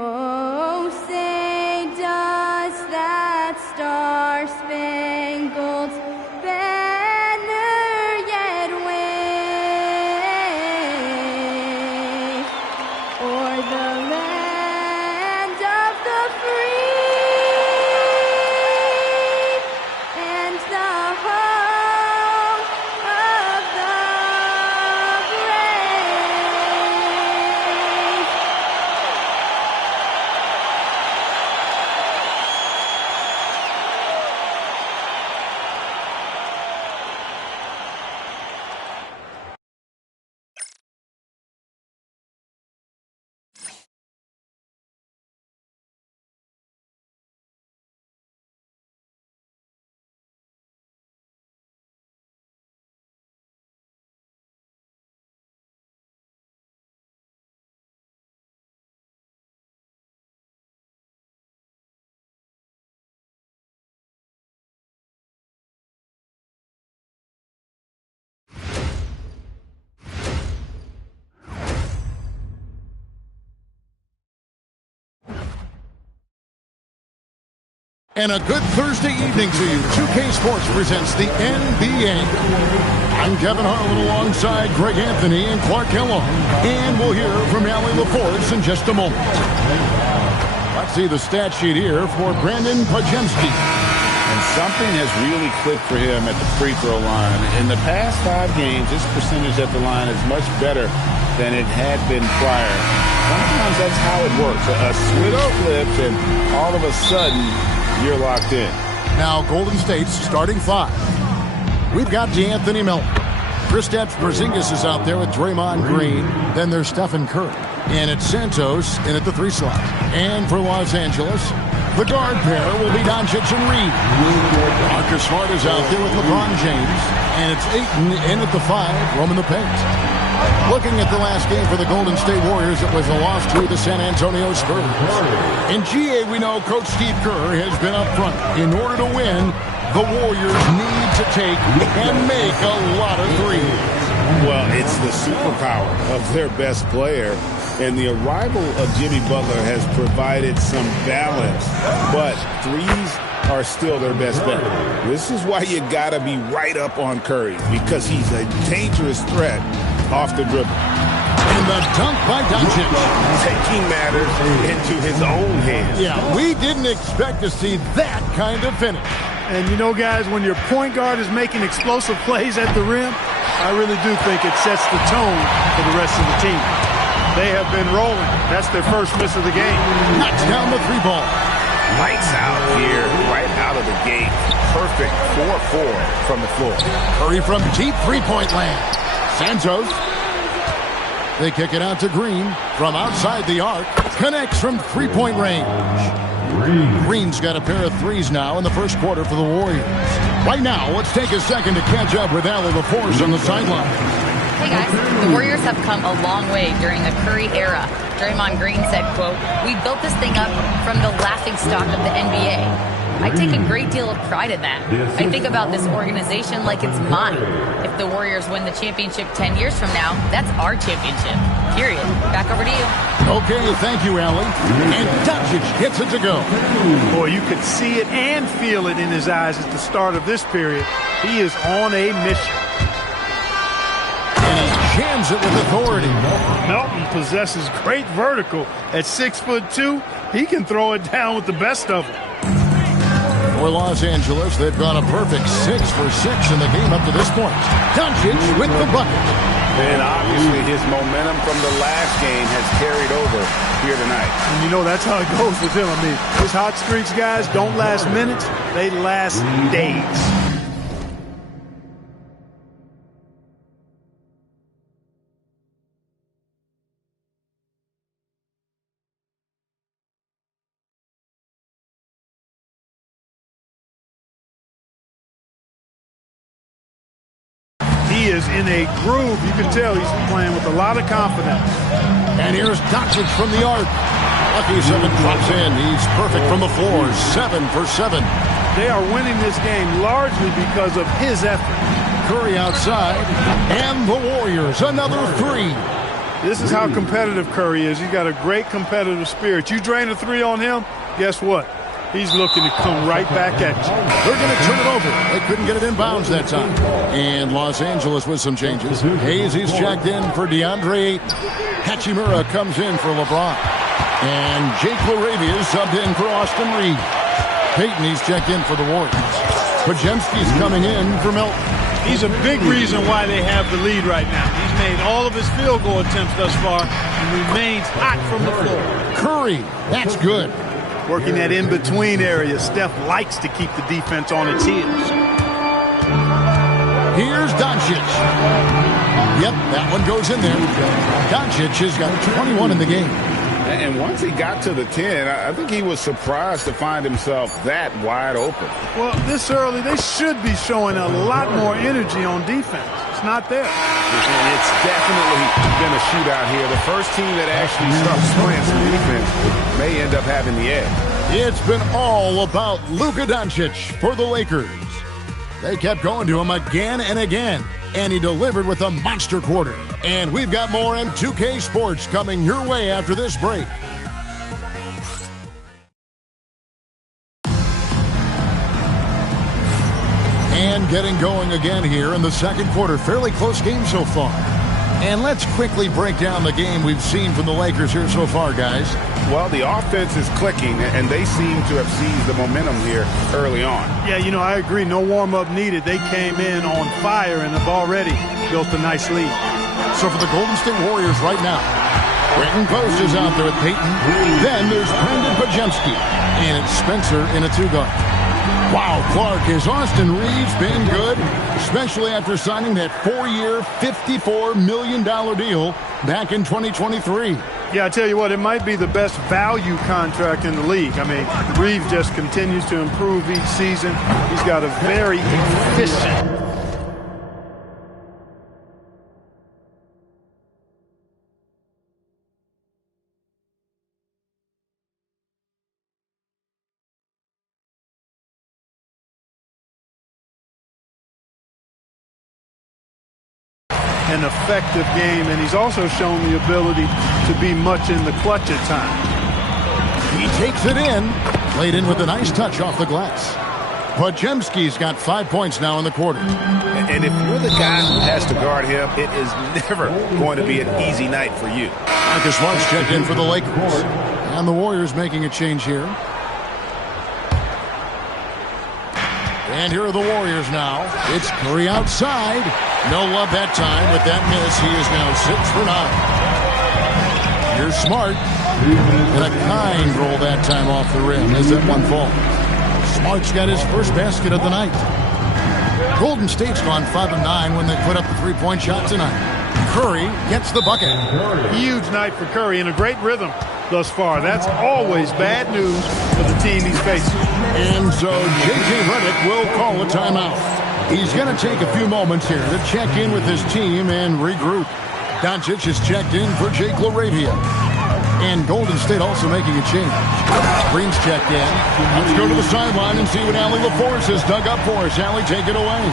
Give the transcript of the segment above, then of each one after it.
Oh, say does that star-spangled banner yet wave o'er the land of the free and the home of the brave. And a good Thursday evening to you. 2K Sports presents the NBA. I'm Kevin Harlan alongside Greg Anthony and Clark Kellogg. And we'll hear from Allie LaForce in just a moment. Let's see the stat sheet here for Brandon Podziemski. And something has really clicked for him at the free throw line. In the past 5 games, his percentage at the line is much better than it had been prior. Sometimes that's how it works. A switch flips, and all of a sudden, you're locked in. Now, Golden State's starting 5. We've got DeAnthony Melton. Kristaps Porzingis is out there with Draymond Green. Then there's Stephen Curry. And it's Santos in at the 3 slot. And for Los Angeles, the guard pair will be Doncic and Reed. Marcus Smart is out there with LeBron James. And it's Ayton in at the 5, roaming the paint. Looking at the last game for the Golden State Warriors, it was a loss to the San Antonio Spurs. In GA, we know Coach Steve Kerr has been up front. In order to win, the Warriors need to take and make a lot of threes. Well, it's the superpower of their best player. And the arrival of Jimmy Butler has provided some balance. But threes are still their best bet. This is why you got to be right up on Curry, because he's a dangerous threat off the dribble. And the dunk by Doncic. Taking matters into his own hands. Yeah, we didn't expect to see that kind of finish. And you know, guys, when your point guard is making explosive plays at the rim, I really do think it sets the tone for the rest of the team. They have been rolling. That's their first miss of the game. Knocks down the 3 ball. Lights out here, right out of the gate. Perfect 4-4 from the floor. Curry from deep 3-point land. Santos. They kick it out to Green from outside the arc. Connects from 3-point range. Green's got a pair of threes now in the first quarter for the Warriors. Right now, let's take a second to catch up with Allie LaForce on the sideline. Hey guys, the Warriors have come a long way during the Curry era. Draymond Green said, quote, "We built this thing up from the laughingstock of the NBA. I take a great deal of pride in that. I think about this organization like it's mine. If the Warriors win the championship 10 years from now, that's our championship. Period." Back over to you. Okay, thank you, Allie. And Doncic gets it to go. Boy, you could see it and feel it in his eyes at the start of this period. He is on a mission. And he jams it with authority. Melton possesses great vertical. At 6'2", he can throw it down with the best of them. For Los Angeles, they've gone a perfect 6 for 6 in the game up to this point. Doncic with the bucket. And obviously his momentum from the last game has carried over here tonight. And you know, that's how it goes with him. I mean, his hot streaks, guys, don't last minutes. They last days. He is in a groove. You can tell he's playing with a lot of confidence. And here's Doncic from the arc. Lucky 7 drops in. He's perfect from the floor. 7 for 7. They are winning this game largely because of his effort. Curry outside. And the Warriors, another 3. This is how competitive Curry is. He's got a great competitive spirit. You drain a three on him, guess what? He's looking to come right back at you. They're going to turn it over. They couldn't get it in bounds that time. And Los Angeles with some changes. Hayes is checked in for DeAndre Ayton. Hachimura comes in for LeBron. And Jake LaRavia is subbed in for Austin Reeves. Payton, he's checked in for the Warriors. Podziemski's coming in for Milton. He's a big reason why they have the lead right now. He's made all of his field goal attempts thus far and remains hot from the floor. Curry, that's good. Working that in-between area. Steph likes to keep the defense on its heels. Here's Doncic. Yep, that one goes in there. Doncic has got 21 in the game. And once he got to the 10, I think he was surprised to find himself that wide open. Well, this early, they should be showing a lot more energy on defense. It's not there. And it's definitely been a shootout here. The first team that actually starts playing some defense may end up having the edge. It's been all about Luka Doncic for the Lakers. They kept going to him again and again, and he delivered with a monster quarter. And we've got more in 2K Sports coming your way after this break. And getting going again here in the second quarter. Fairly close game so far. And let's quickly break down the game we've seen from the Lakers here so far, guys. Well, the offense is clicking, and they seem to have seized the momentum here early on. Yeah, you know, I agree. No warm-up needed. They came in on fire and have already built a nice lead. So for the Golden State Warriors right now, Quentin Post is out there with Payton. Then there's Brendan Podziemski. And it's Spencer in a two-guard. Wow, Clark, has Austin Reeves been good? Especially after signing that 4-year, $54 million deal back in 2023. Yeah, I tell you what, it might be the best value contract in the league. I mean, Reeves just continues to improve each season. He's got a very efficient an effective game, and he's also shown the ability to be much in the clutch at times. He takes it in, laid in with a nice touch off the glass. Podziemski's got 5 points now in the quarter. And if you're the guy who has to guard him, it is never going to be an easy night for you. Marcus Smart's checked in for the Lakers. And the Warriors making a change here. And here are the Warriors now. It's Curry outside. No love that time with that miss. He is now 6 for 9. Here's Smart. And a kind roll that time off the rim as that one falls. Smart's got his first basket of the night. Golden State's gone 5 of 9 when they put up the three-point shot tonight. Curry gets the bucket. Huge night for Curry and a great rhythm thus far. That's always bad news for the team he's facing. And so J.J. Redick will call a timeout. He's going to take a few moments here to check in with his team and regroup. Doncic is checked in for Jake LaRavia. And Golden State also making a change. Green's checked in. Let's go to the sideline and see what Allie LaForce has dug up for us. Allie, take it away.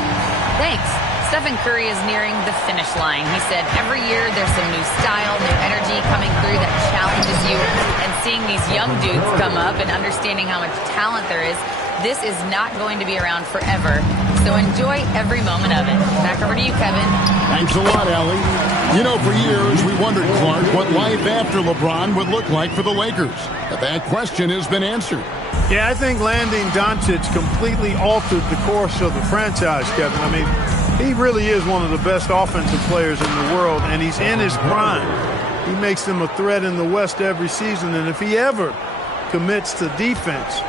Thanks. Stephen Curry is nearing the finish line. He said every year there's some new style, new energy coming through that challenges you. And seeing these young dudes come up and understanding how much talent there is, this is not going to be around forever. So enjoy every moment of it. Back over to you, Kevin. Thanks a lot, Allie. You know, for years we wondered, Clark, what life after LeBron would look like for the Lakers. But that question has been answered. Yeah, I think landing Doncic completely altered the course of the franchise, Kevin. I mean, he really is one of the best offensive players in the world, and he's in his prime. He makes them a threat in the West every season, and if he ever commits to defense,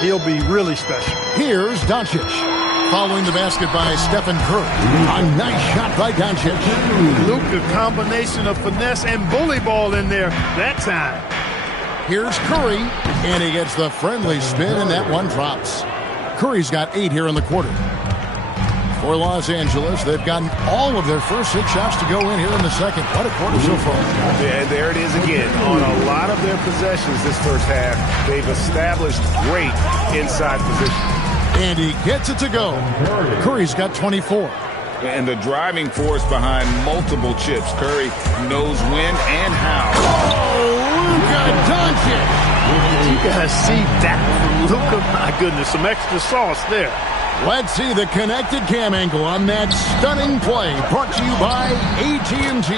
he'll be really special. Here's Doncic. Following the basket by Stephen Curry. A nice shot by Doncic. Luka, combination of finesse and bully ball in there that time. Here's Curry, and he gets the friendly spin, and that one drops. Curry's got 8 here in the quarter. For Los Angeles, they've gotten all of their first 6 shots to go in here in the second. What a quarter so far. Yeah, there it is again. On a lot of their possessions this first half, they've established great inside position. And he gets it to go. Curry's got 24. and the driving force behind multiple chips. Curry knows when and how. Oh, Luka Doncic! Did you guys see that from Luka? My goodness, some extra sauce there. Let's see the connected cam angle on that stunning play, brought to you by AT&T.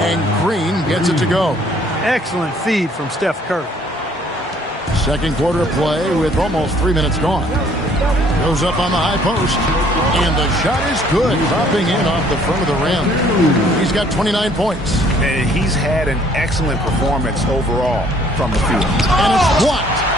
And Green gets it to go. Excellent feed from Steph Curry. Second quarter of play with almost 3 minutes gone. Goes up on the high post, and the shot is good, dropping in off the front of the rim. He's got 29 points. And he's had an excellent performance overall from the field. And it's blocked.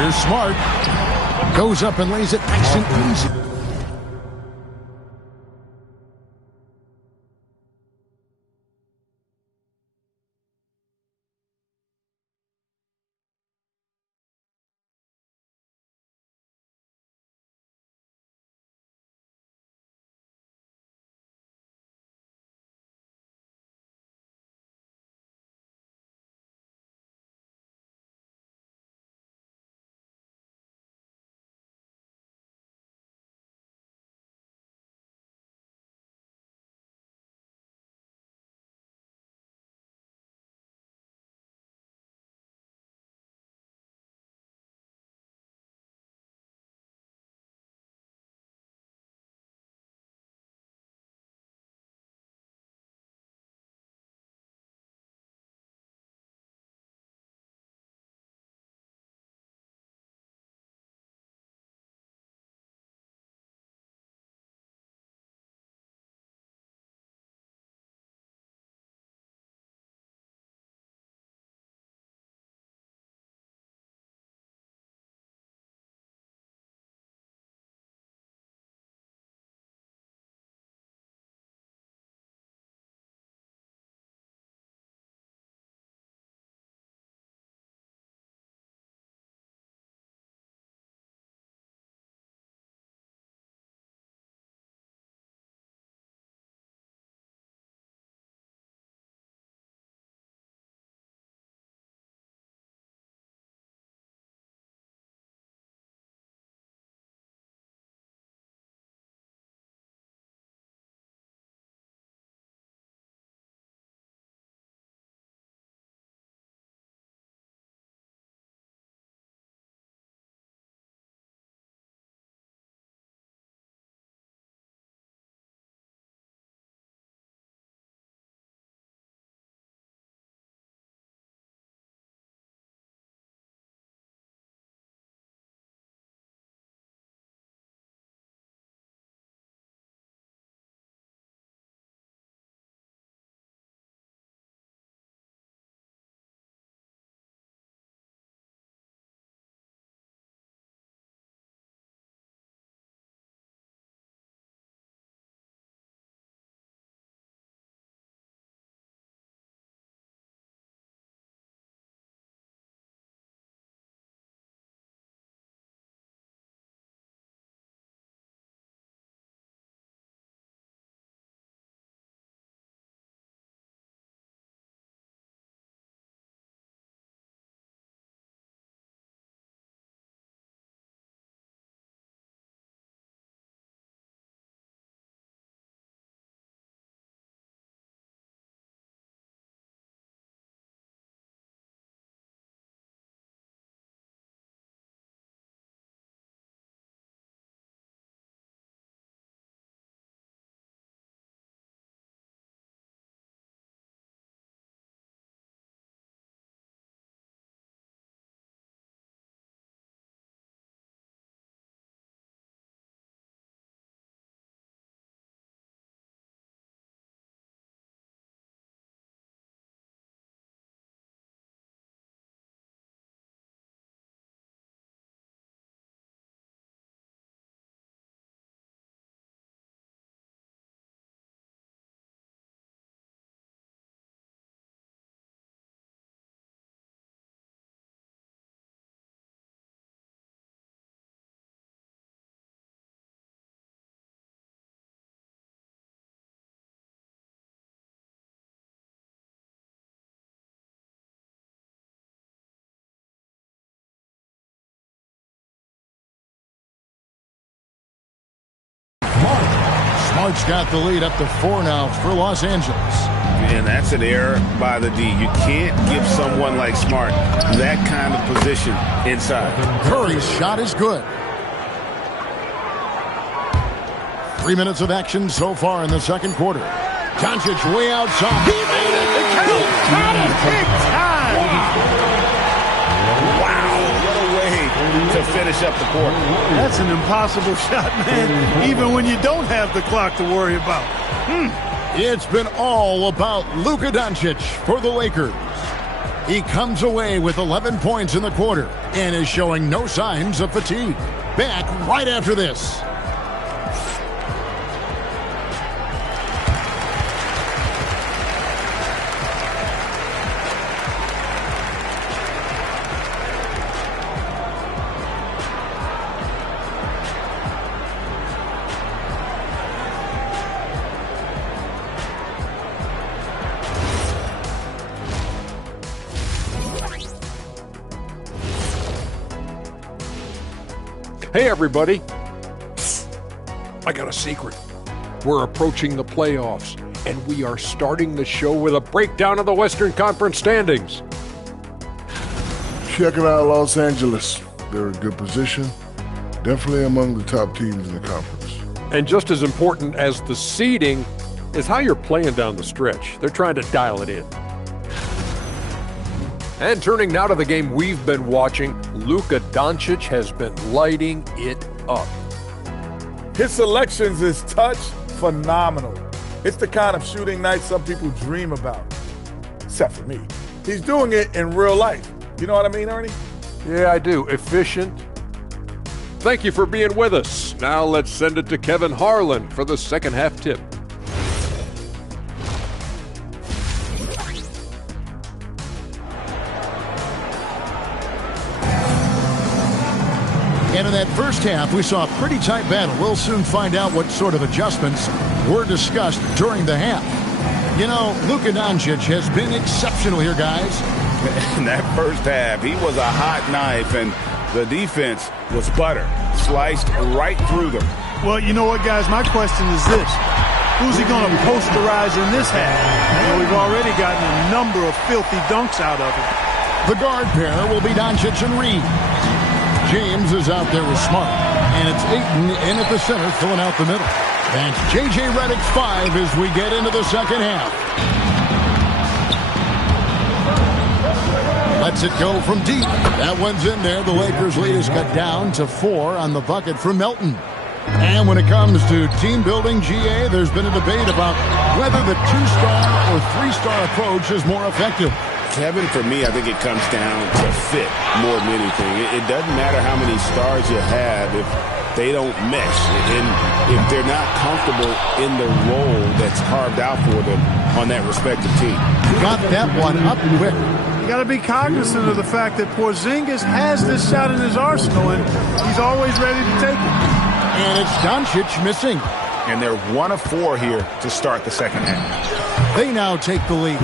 Here's Smart. Goes up and lays it nice and easy. Smart's got the lead up to 4 now for Los Angeles. And that's an error by the D. You can't give someone like Smart that kind of position inside. Curry's shot is good. 3 minutes of action so far in the second quarter. Doncic way outside. He made it! It counts! Got it! Big time! Wow, what a way to finish up the quarter. That's an impossible shot, man, even when you don't have the clock to worry about. It's been all about Luka Doncic for the Lakers. He comes away with 11 points in the quarter and is showing no signs of fatigue. Back right after this. Hey, everybody. I got a secret. We're approaching the playoffs, and we are starting the show with a breakdown of the Western Conference standings. Checking out Los Angeles. They're in good position. Definitely among the top teams in the conference. And just as important as the seeding is how you're playing down the stretch. They're trying to dial it in. And turning now to the game we've been watching, Luka Doncic has been lighting it up. His selections is touch phenomenal. It's the kind of shooting night some people dream about, except for me. He's doing it in real life. You know what I mean, Ernie? Yeah, I do. Efficient. Thank you for being with us. Now let's send it to Kevin Harlan for the second half tip. And in that first half, we saw a pretty tight battle. We'll soon find out what sort of adjustments were discussed during the half. You know, Luka Doncic has been exceptional here, guys. In that first half, he was a hot knife, and the defense was butter. Sliced right through them. Well, you know what, guys? My question is this. Who's he going to posterize in this half? You know, we've already gotten a number of filthy dunks out of him. The guard pair will be Doncic and Reed. James is out there with Smart, and it's Ayton in at the center, filling out the middle. That's J.J. Redick's 5 as we get into the second half. Lets it go from deep. That one's in there. The Lakers' lead is cut down to 4 on the bucket for Melton. And when it comes to team building, GA, there's been a debate about whether the 2-star or 3-star approach is more effective. Kevin, for me, I think it comes down to fit more than anything. It doesn't matter how many stars you have if they don't mesh and if they're not comfortable in the role that's carved out for them on that respective team. Got that one up quick. You got to be cognizant of the fact that Porzingis has this shot in his arsenal, and he's always ready to take it. And it's Doncic missing. And they're 1 of 4 here to start the second half. They now take the lead.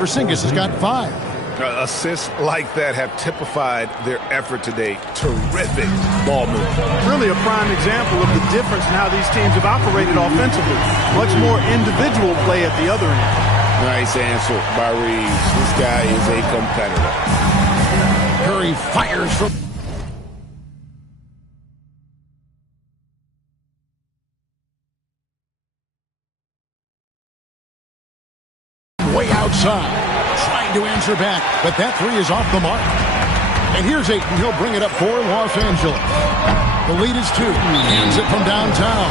Porzingis has got 5. Assists like that have typified their effort today. Terrific ball movement. Really a prime example of the difference in how these teams have operated offensively. Much more individual play at the other end. Nice answer by Reeves. This guy is a competitor. Curry fires from way outside, trying to answer back, but that 3 is off the mark. And here's Ayton. He'll bring it up for Los Angeles. The lead is 2. Hands it from downtown.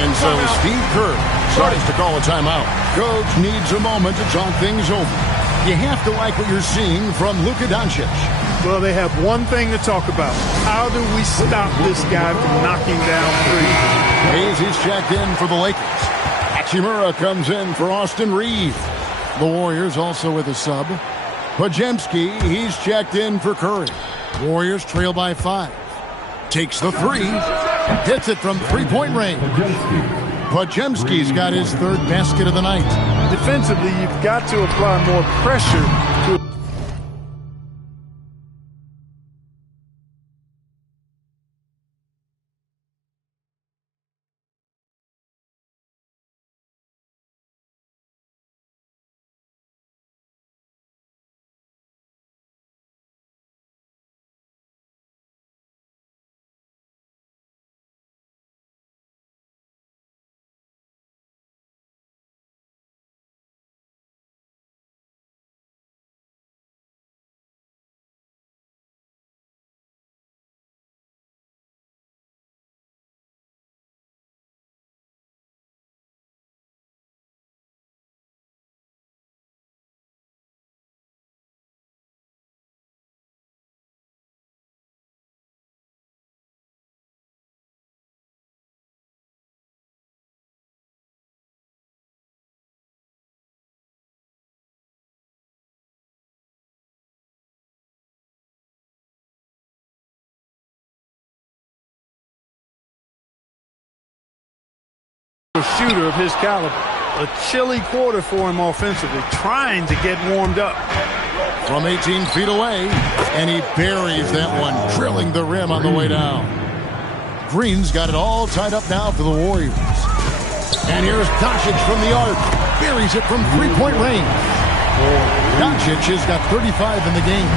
And so Steve Kerr starts to call a timeout. Coach needs a moment to talk things over. You have to like what you're seeing from Luka Doncic. Well, they have one thing to talk about. How do we stop this guy from knocking down threes? Hayes is checked in for the Lakers. Hachimura comes in for Austin Reeves. The Warriors also with a sub. Podziemski, he's checked in for Curry. Warriors trail by 5. Takes the 3. Hits it from three-point range. Podziemski's got his 3rd basket of the night. Defensively, you've got to apply more pressure to shooter of his caliber. A chilly quarter for him offensively, trying to get warmed up. From 18 feet away, and he buries that one, drilling the rim on the way down. Green's got it all tied up now for the Warriors. And here's Doncic from the arc. Buries it from three-point range. Doncic has got 35 in the game.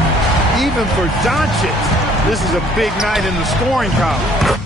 Even for Doncic, this is a big night in the scoring column.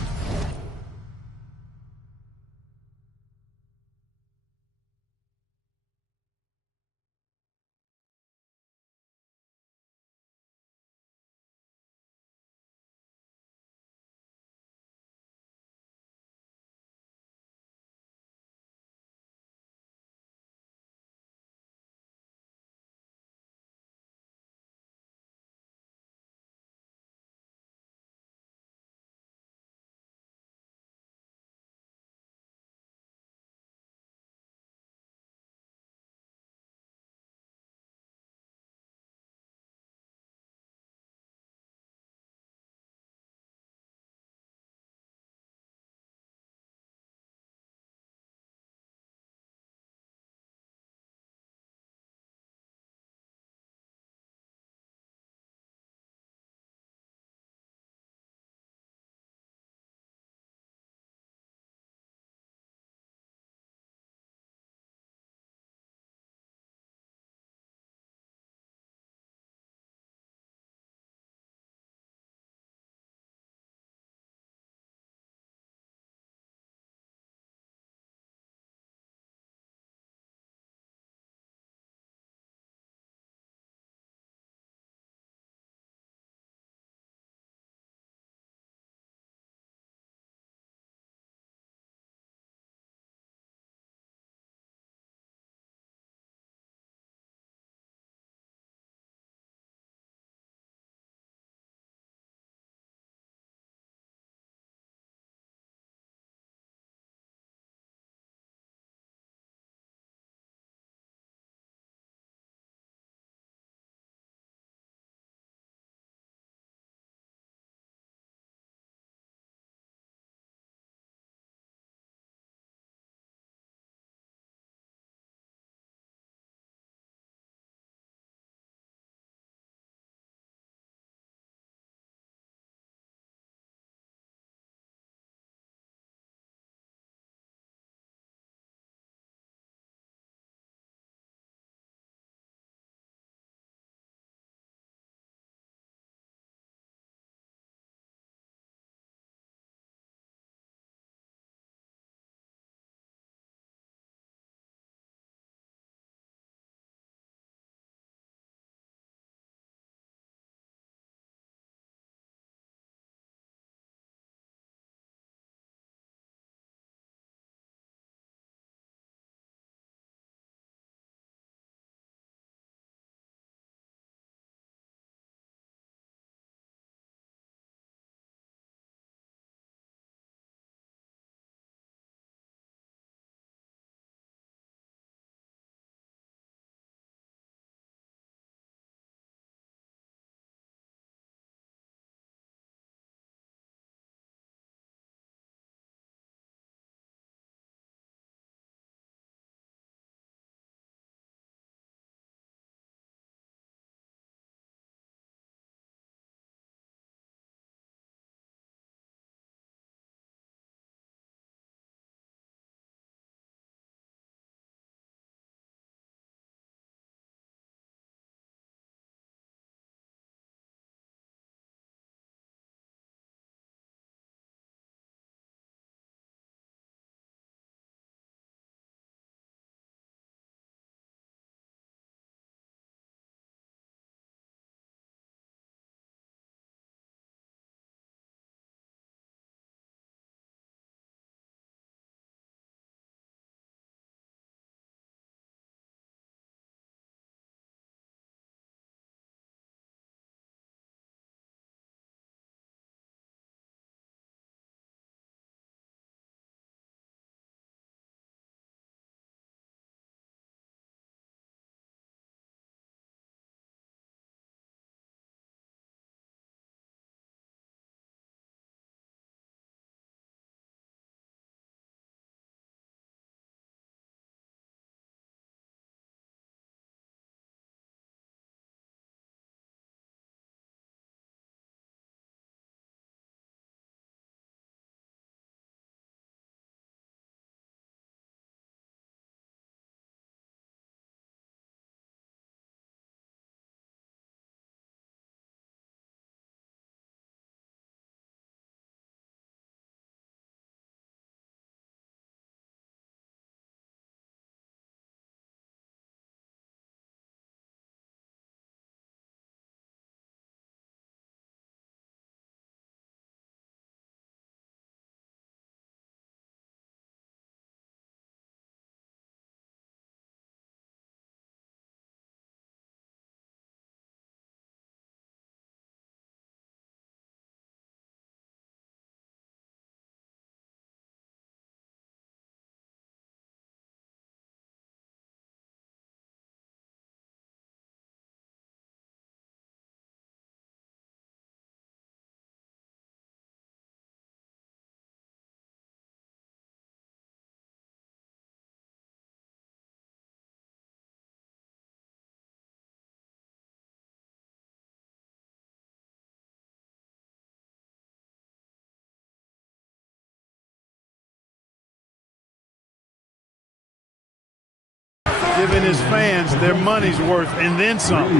giving his fans their money's worth and then some.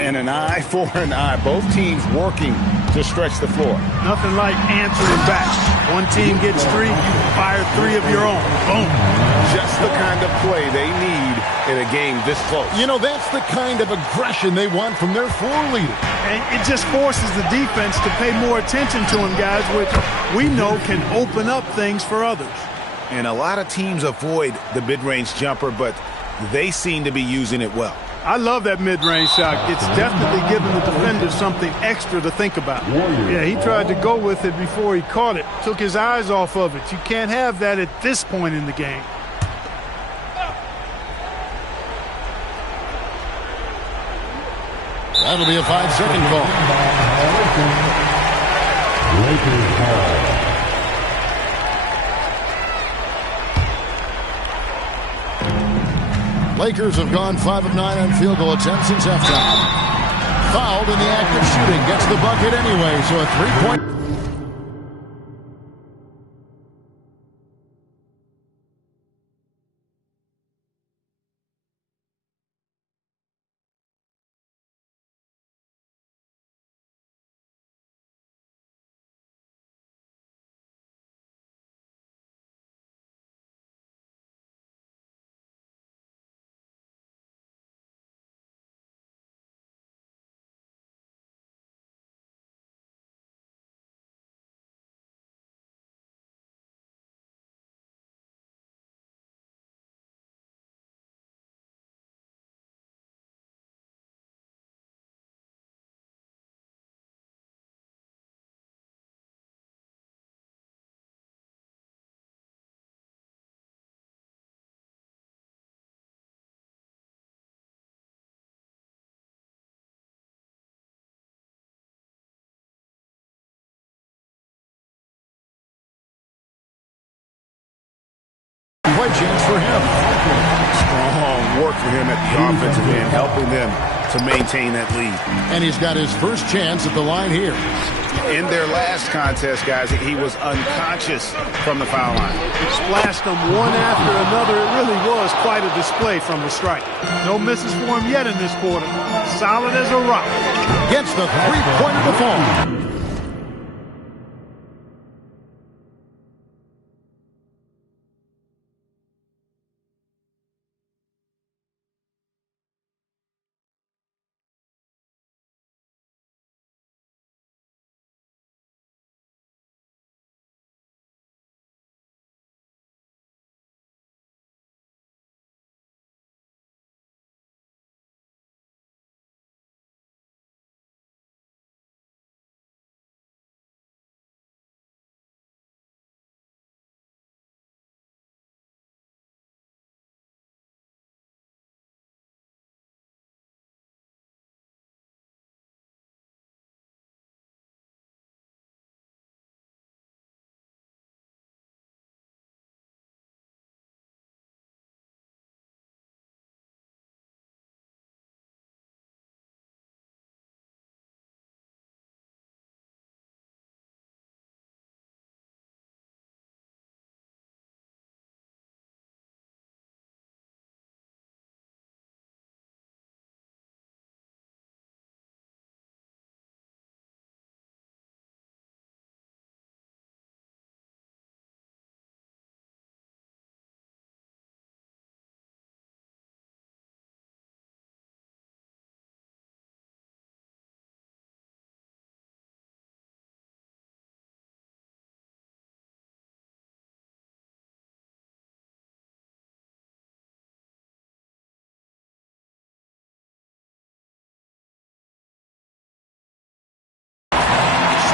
And an eye for an eye. Both teams working to stretch the floor. Nothing like answering back. One team gets 3, you fire 3 of your own. Boom. Just the kind of play they need in a game this close. You know, that's the kind of aggression they want from their floor leader. And it just forces the defense to pay more attention to him, guys, which we know can open up things for others. And a lot of teams avoid the mid-range jumper, but they seem to be using it well. I love that mid-range shot. It's definitely giving the defender something extra to think about. Yeah, he tried to go with it before he caught it. Took his eyes off of it. You can't have that at this point in the game. That'll be a 5-second call. Lakers ball. Lakers have gone 5 of 9 on field goal attempts since halftime. Fouled in the act of shooting. Gets the bucket anyway, so a 3-point. Play chance for him. Strong work for him at the offensive end, helping them to maintain that lead. And he's got his first chance at the line here. In their last contest, guys, he was unconscious from the foul line. Splashed them one after another. It really was quite a display from the strike. No misses for him yet in this quarter. Solid as a rock. Gets the three-pointer to fall.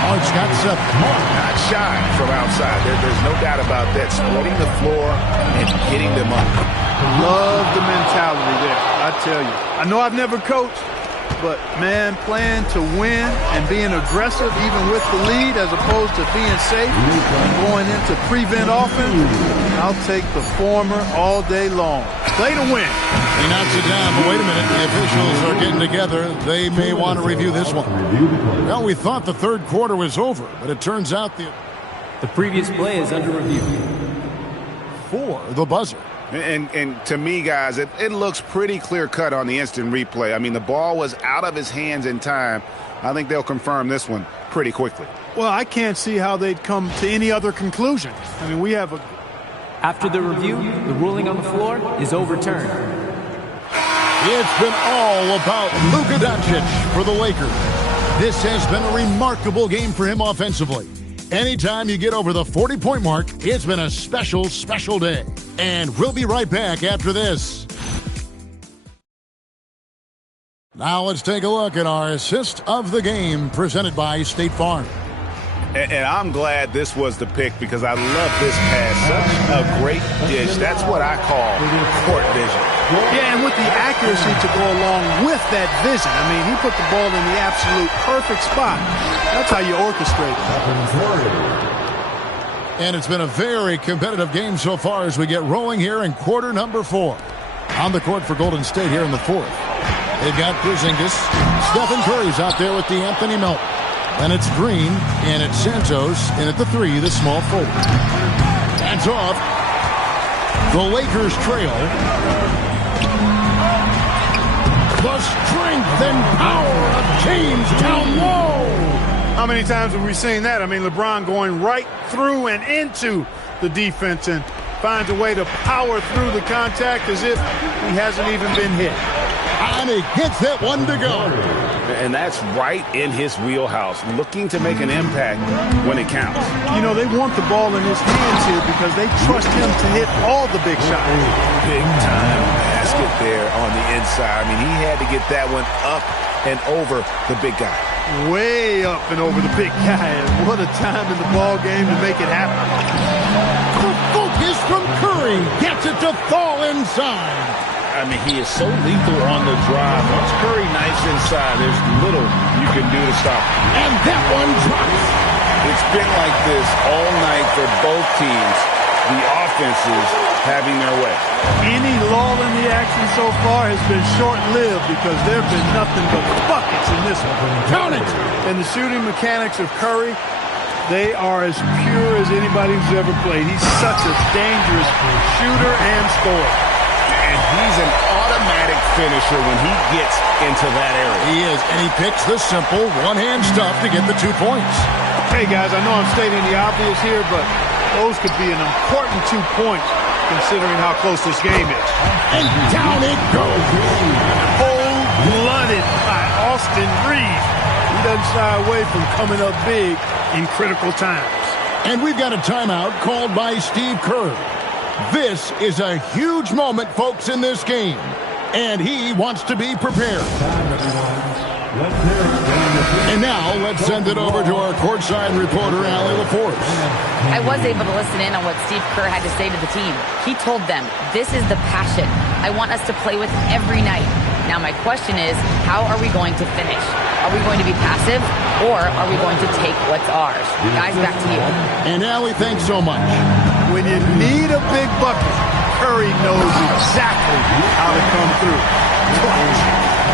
Smart's got 7. Not shy from outside. There's no doubt about that. Spreading the floor and getting them up. Love the mentality there, I tell you. I know I've never coached, but, man, playing to win and being aggressive even with the lead as opposed to being safe and going into prevent offense, I'll take the former all day long. Play to win. He knocks it down, but wait a minute. The officials are getting together. They may want to review this one. Well, we thought the third quarter was over, but it turns out the previous play is under review. For the buzzer. And to me, guys, it looks pretty clear-cut on the instant replay. I mean, the ball was out of his hands in time. I think they'll confirm this one pretty quickly. Well, I can't see how they'd come to any other conclusion. I mean, we have a... After the review, the ruling on the floor is overturned. It's been all about Luka Doncic for the Lakers. This has been a remarkable game for him offensively. Anytime you get over the 40-point mark, it's been a special, special day. And we'll be right back after this. Now let's take a look at our assist of the game presented by State Farm. And I'm glad this was the pick because I love this pass. Such a great dish. That's what I call court vision. Yeah, and with the accuracy to go along with that vision. I mean, he put the ball in the absolute perfect spot. That's how you orchestrate it. And it's been a very competitive game so far as we get rolling here in quarter number 4. On the court for Golden State here in the 4th. They've got Porzingis. Stephen Curry's out there with DeAnthony Melton. And it's Green, and it's Santos, and at the 3, the small forward. Hands off. The Lakers trail. The strength and power of James down low. How many times have we seen that? I mean, LeBron going right through and into the defense and finds a way to power through the contact as if he hasn't even been hit. And he gets that one to go. And that's right in his wheelhouse, looking to make an impact when it counts. You know, they want the ball in his hands here because they trust him to hit all the big shots. Big-time basket there on the inside. I mean, he had to get that one up and over the big guy. Way up and over the big guy. And what a time in the ball game to make it happen. The focus from Curry gets it to fall inside. I mean, he is so lethal on the drive. Once Curry knifes inside, there's little you can do to stop him. And that one drops. It's been like this all night for both teams. The offenses having their way. Any lull in the action so far has been short-lived because there have been nothing but buckets in this one. Count it! And the shooting mechanics of Curry, they are as pure as anybody who's ever played. He's such a dangerous shooter and scorer. And he's an automatic finisher when he gets into that area. He is, and he picks the simple one-hand stuff to get the 2 points. Hey, guys, I know I'm stating the obvious here, but those could be an important 2 points considering how close this game is. And down it goes. Cold-blooded by Austin Reeves. He doesn't shy away from coming up big in critical times. And we've got a timeout called by Steve Kerr. This is a huge moment, folks, in this game. And he wants to be prepared. And now, let's send it over to our courtside reporter, Allie LaForce. I was able to listen in on what Steve Kerr had to say to the team. He told them, this is the passion I want us to play with every night. Now, my question is, how are we going to finish? Are we going to be passive, or are we going to take what's ours? Guys, back to you. And Allie, thanks so much. When you need a big bucket, Curry knows exactly how to come through.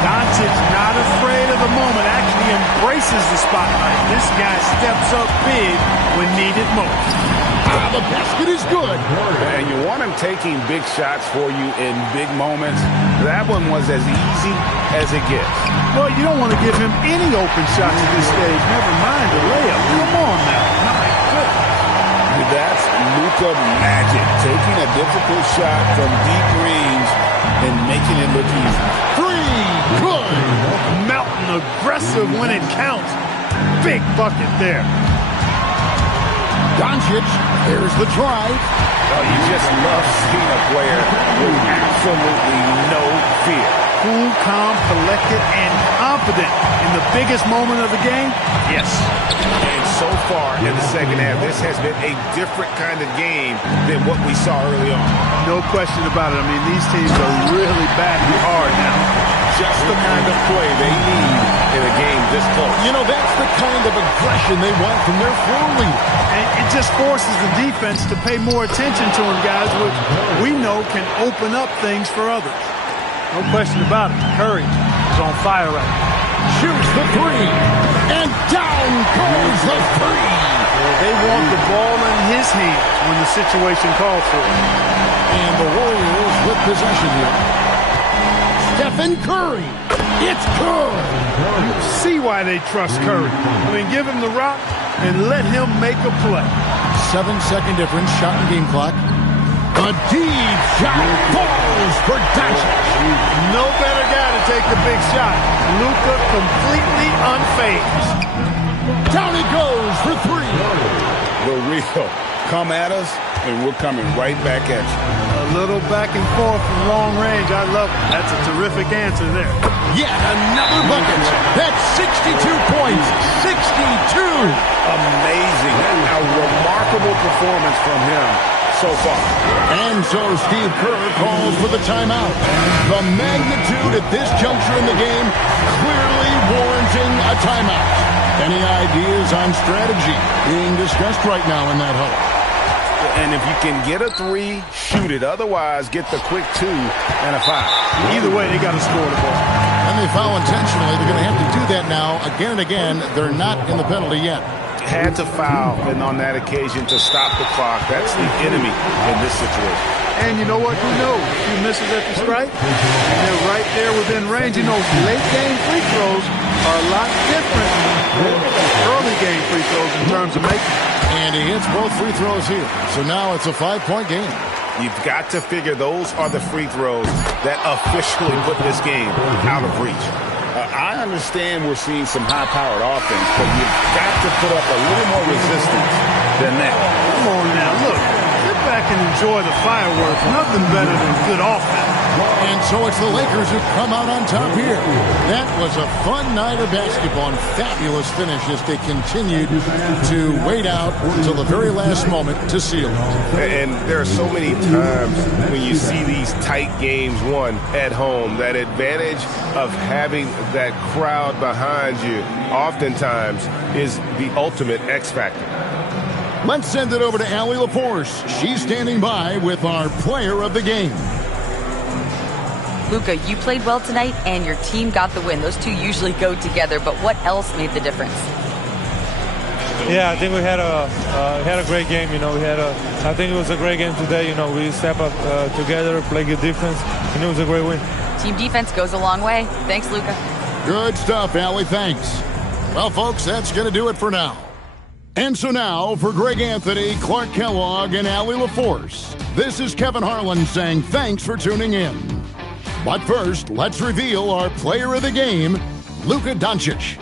Doncic, not afraid of the moment, actually embraces the spotlight. This guy steps up big when needed most. The basket is good. And you want him taking big shots for you in big moments. That one was as easy as it gets. Well, you don't want to give him any open shots at this stage. Never mind a layup. Come on now. My goodness. That's Luka magic, taking a difficult shot from deep range and making it look easy. 3, good. Melton aggressive when it counts. Big bucket there. Doncic, there's the drive. Oh, you just love seeing a player with absolutely no fear. Cool, calm, collected, and confident in the biggest moment of the game? Yes. And so far in the second half, this has been a different kind of game than what we saw early on. No question about it. I mean, these teams are really batting hard now. Just the kind of play they need in a game this close. You know, that's the kind of aggression they want from their floor leader. And it just forces the defense to pay more attention to him, guys, which we know can open up things for others. No question about it. Curry is on fire right now. Shoots the 3. And down goes the 3. They want the ball in his hands when the situation calls for it. And the Warriors with possession here. Stephen Curry. It's good. You see why they trust Curry. I mean, give him the rock and let him make a play. 7-second difference, shot and game clock. A deep shot falls for Doncic. No better guy to take the big shot. Luka completely unfazed. Down he goes for three. The real. Come at us, and we're coming right back at you. A little back and forth from long range. I love it. That's a terrific answer there. Yet another bucket. That's 62 points. 62. Amazing. A remarkable performance from him so far. And so Steve Kerr calls for the timeout. The magnitude at this juncture in the game clearly warranting a timeout. Any ideas on strategy being discussed right now in that huddle? And if you can get a three, shoot it. Otherwise, get the quick 2 and a 5. Either way, they got to score the ball. And they foul intentionally. They're going to have to do that now again and again. They're not in the penalty yet. Had to foul, and on that occasion to stop the clock. That's the enemy in this situation. And you know what? Who knows? A few misses at the stripe, and they're right there within range. You know, late game free throws are a lot different than early game free throws in terms of making. And he hits both free throws here. So now it's a 5-point game. You've got to figure those are the free throws that officially put this game out of reach. I understand we're seeing some high-powered offense, but you've got to put up a little more resistance than that. Come on now, look. Sit back and enjoy the fireworks. Nothing better than good offense. And so it's the Lakers who come out on top here. That was a fun night of basketball and fabulous finish as they continued to wait out until the very last moment to seal it. And there are so many times when you see these tight games won at home, that advantage of having that crowd behind you oftentimes is the ultimate X factor. Let's send it over to Allie LaForce. She's standing by with our player of the game. Luka, you played well tonight, and your team got the win. Those two usually go together, but what else made the difference? Yeah, I think we had a great game. You know, I think it was a great game today. You know, we step up together, play good defense, and it was a great win. Team defense goes a long way. Thanks, Luka. Good stuff, Allie. Thanks. Well, folks, that's going to do it for now. And so now, for Greg Anthony, Clark Kellogg, and Allie LaForce, this is Kevin Harlan saying thanks for tuning in. But first, let's reveal our player of the game, Luka Doncic.